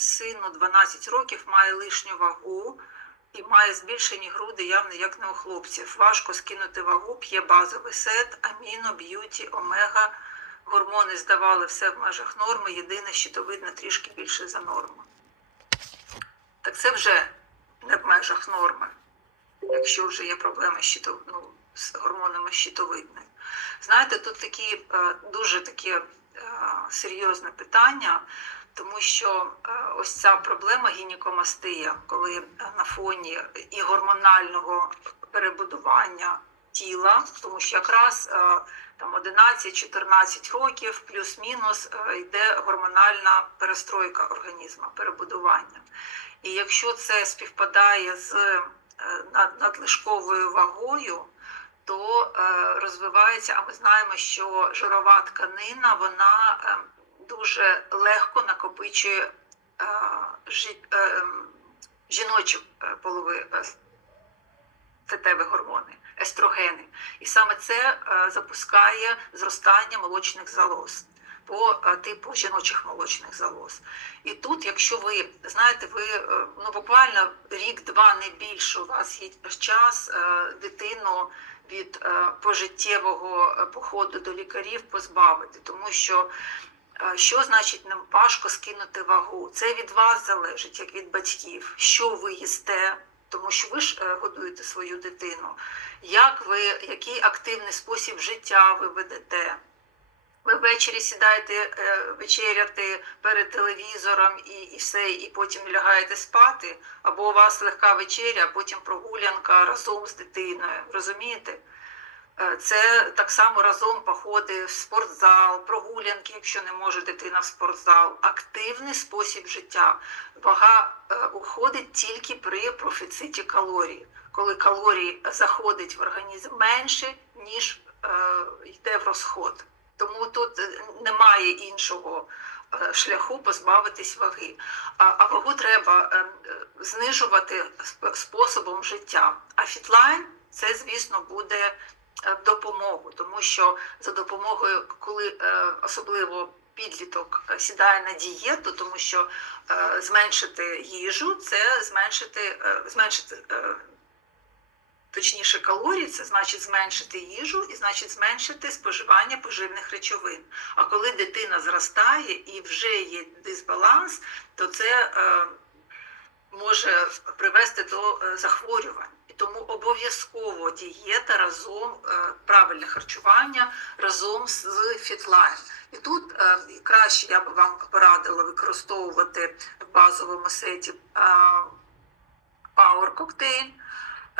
сину 12 років, має лишню вагу і має збільшені груди, явно як не у хлопців. Важко скинути вагу, п'є базовий сет, аміно, б'юті, омега. Гормони здавали все в межах норми. Єдине, щитовидне трішки більше за норму. Так це вже не в межах норми, якщо вже є проблеми щитов... ну, з гормонами щитовидної. Знаєте, тут такі е, дуже таке е, серйозне питання, тому що е, ось ця проблема гінекомастия, коли е, на фоні і гормонального перебудування тіла, тому що якраз е, там 11-14 років, плюс-мінус, йде гормональна перестройка організму, перебудування. І якщо це співпадає з надлишковою вагою, то розвивається, а ми знаємо, що жирова тканина вона дуже легко накопичує е, е, жіночі е, полови статеві гормони, естрогени. І саме це запускає зростання молочних залоз по типу жіночих молочних залоз. І тут, якщо ви знаєте, ви ну буквально рік-два не більше у вас є час дитину від пожиттєвого походу до лікарів позбавити, тому що. Що значить нам важко скинути вагу? Це від вас залежить, як від батьків, що ви їсте, тому що ви ж е, годуєте свою дитину. Як ви, який активний спосіб життя ви ведете? Ви ввечері сідаєте е, вечеряти перед телевізором і, і все, і потім лягаєте спати, або у вас легка вечеря, а потім прогулянка разом з дитиною. Розумієте? Е, Це так само разом походи в спортзал, прогулянки, якщо не може дитина в спортзал, активний спосіб життя. Вага е, уходить тільки при профіциті калорій, коли калорій заходить в організм менше, ніж е, йде в розход. Тому тут немає іншого шляху позбавитись ваги. А, вагу треба знижувати сп- способом життя. А фітлайн це, звісно, буде допомогу, тому що за допомогою, коли е, особливо підліток е, сідає на дієту, тому що е, зменшити їжу це зменшити, е, зменшити е, точніше калорії, це значить зменшити їжу і значить зменшити споживання поживних речовин. А коли дитина зростає і вже є дисбаланс, то це е, може привести до е, захворювань. І тому обов'язково дієта разом, е, правильне харчування разом з фітлайн. І тут е, краще я б вам порадила використовувати в базовому сеті Power коктейль.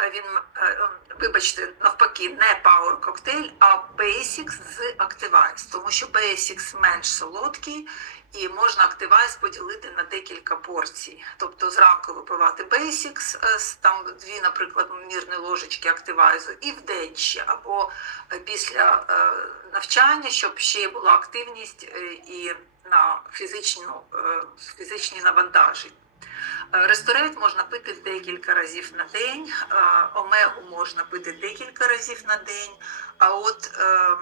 Е, Він, е, вибачте, навпаки, не Power коктейль, а Basics з Activize, тому що Basics менш солодкий і можна Activize поділити на декілька порцій. Тобто зранку випивати Basics, е, там дві, наприклад, мірні ложечки Activize, і в день ще, або е, після е, навчання, щоб ще була активність е, і на фізичну, е, фізичні навантаження. Е, Ресторейт можна пити декілька разів на день, е, омегу можна пити декілька разів на день. А от е,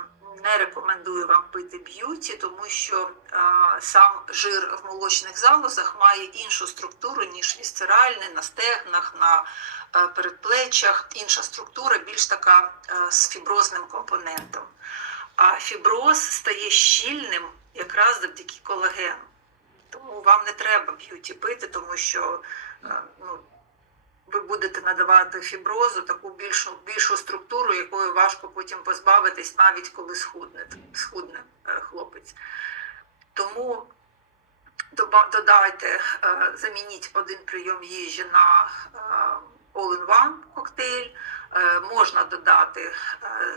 не рекомендую вам пити б'юті, тому що сам жир в молочних залозах має іншу структуру, ніж вісцеральний на стегнах, на е, передплеччях. Інша структура, більш така з фіброзним компонентом. А фіброз стає щільним якраз завдяки колагену. Вам не треба б'юті пити, тому що е, ну, ви будете надавати фіброзу, таку більшу, більшу структуру, якою важко потім позбавитись, навіть коли схудне, схудне е, хлопець. Тому додайте, е, замініть один прийом їжі на all-in-one коктейль. Можна додати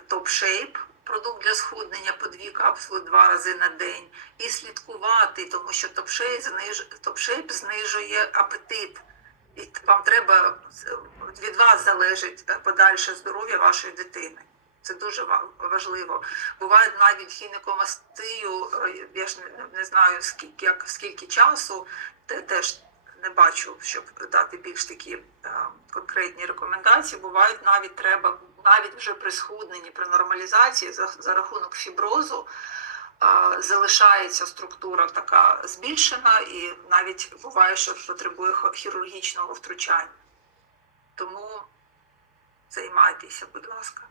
Shape, продукт для схуднення по дві капсули два рази на день, і слідкувати, тому що Shape зниж- Top знижує апетит. І вам треба від вас залежить е, подальше здоров'я вашої дитини. Це дуже ва- важливо. Буває навіть гінекомастию, е, я ж не, знаю скільки, як, скільки часу, те, теж не бачу, щоб дати більш такі е, конкретні рекомендації. Бувають навіть треба навіть вже при схудненні, при нормалізації за, за рахунок фіброзу. Е, залишається структура така збільшена, і навіть буває, що потребує хірургічного втручання. Тому займайтеся, будь ласка.